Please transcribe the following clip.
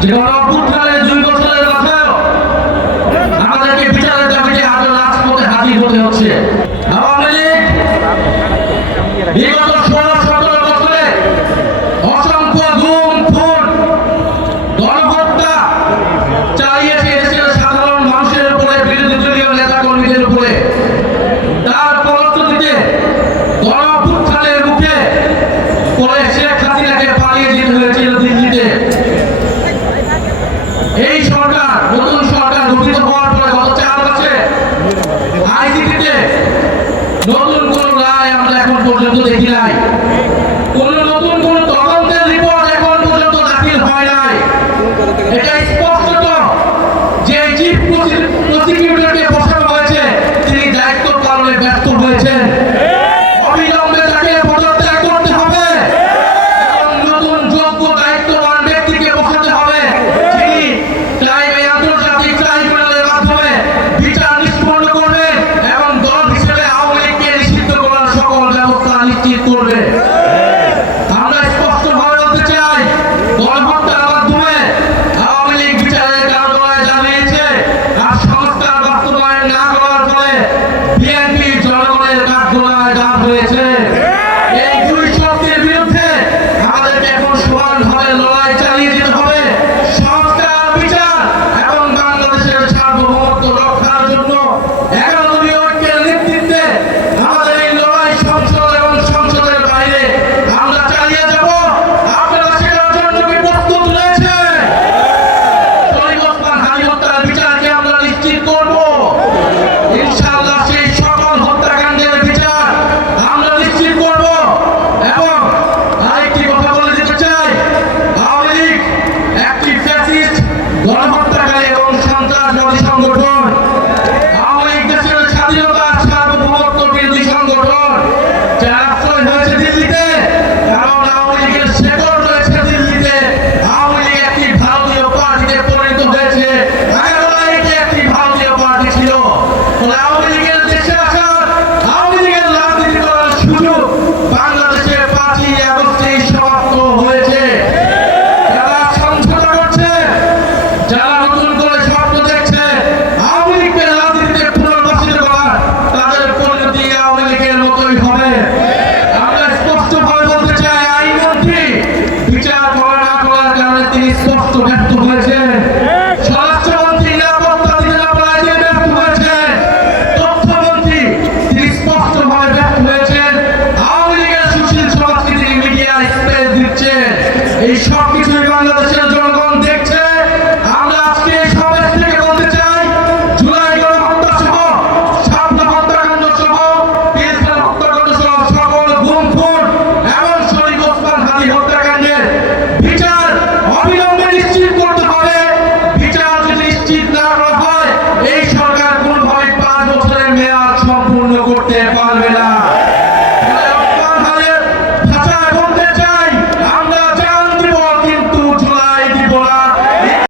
যে গণঅভ্যুত্থানের 2 বছরের মাথায় আমাদেরকে বিচারের দাবিতে আজ রাজপথে হাজির হতে হচ্ছে। আওয়ামী লীগ বিগত 16-17 বছরে অসংখ্য গুম খুন গণহত্যা চালিয়েছে দেশের সাধারণ মানুষের উপরে, বিরোধী দলীয় নেতা কর্মীদের উপরে। তার ফলশ্রুতিতে গণঅভ্যুত্থানের মুখে পরে শেখ হাসিনাকে পালিয়ে যেতে হয়েছিল দিল্লিতে। এই সরকার, নতুন সরকার গঠিত হওয়ার পরে গত 4 মাসে আইসিটিতে নতুন কোন রায় আমরা এখন পর্যন্ত দেখি নাই। কোন নতুন কোন তদন্তের রিপোর্ট এখন পর্যন্ত দাখিল হয় নাই। এটা স্পষ্ট যে চিফ প্রসিকিউটরকে বসানো হয়েছে, তিনি দায়িত্ব পালনে ব্যর্থ হয়েছেন। অবিলম্বে তাকে পদত্যাগ করতে হবে এবং নতুন যোগ্য দায়িত্ববান ব্যক্তিকে বসাতে হবে, যিনি আন্তর্জাতিক ট্রাইব্যুনালের মাধ্যমে বিচার নিষ্পন্ন করবেন এবং দল হিসেবে আওয়ামী লীগকে নিষিদ্ধ করার সকল ব্যবস্থা নিশ্চিত করবে। আমরা স্পষ্টভাবে বলতে চাই, গণহত্যার মাধ্যমে আওয়ামী লীগ বিচারের কাঠগড়ায় দাঁড়িয়েছে, আর সংস্কার বাস্তবায়ন না করার ফলে বিএনপি জনগণের কাঠগড়ায় দাঁড় হয়েছে। এই 2 শক্তির বিরুদ্ধে আমাদেরকে এখন সমানভাবে লড়াই চালিয়ে যেতে হবে। সংস্কার, বিচার এবং বাংলাদেশের সার্বভৌমত্ব রক্ষার জন্য 11 দলীয় ঐক্যের নেতৃত্বে আমাদের এই লড়াই সংসদ এবং সংসদের বাইরে আমরা চালিয়ে যাব। আপনারা সেটার জন্য কি প্রস্তুত রয়েছেন? শরীফ ওসমান হাদি হত্যার বিচারকে আমরা নিশ্চিত করব। ইনশাআল্লাহ সেই সকল হত্যাকাণ্ডের বিচার আমরা নিশ্চিত করব। এবং আরেকটি কথা বলে দিতে চাই, আওয়ামী লীগ একটি ফ্যাসিস্ট, গণহত্যাকারী এবং সন্ত্রাসবাদী সংগঠন। আওয়ামী লীগ দেশের স্বাধীনতা, সার্বভৌমত্ব বিরোধী সংগঠন, যার আশ্রয় হয়েছে দিল্লিতে, কারণ আওয়ামী লীগের শেকড় রয়েছে দিল্লিতে। আওয়ামী লীগ একটি ভারতীয় পার্টিতে পরিণত হয়েছে, আগে এটি একটি ভারতীয় পার্টি ছিল। ফলে আওয়ামী লীগের দেশে আসার, আওয়ামী লীগের রাজনীতি করার সুযোগ বাংলাদেশে 5ই আগস্টেই সমাপ্ত হয়েছে। যারা সমঝোতা করছে, যারা নতুন করে স্বপ্ন দেখছে আওয়ামী লীগকে রাজনীতিতে পুনর্বাসিত করার, তাদের পরিণতি আওয়ামী লীগের মতোই হবে। আমরা স্পষ্টভাবে বলতে চাই, আইনমন্ত্রী বিচার করা না করার কারণে তিনি স্পষ্ট ব্যর্থ হয়েছেন। স্বরাষ্ট্রমন্ত্রী নিরাপত্তা দিতে না পারায় তিনি ব্যর্থ হয়েছেন। তথ্যমন্ত্রী তিনি স্পষ্টভাবে ব্যর্থ হয়েছেন। আওয়ামী লীগের সুশীল সমাজকে তিনি মিডিয়া স্পেস দিচ্ছেন। এই সব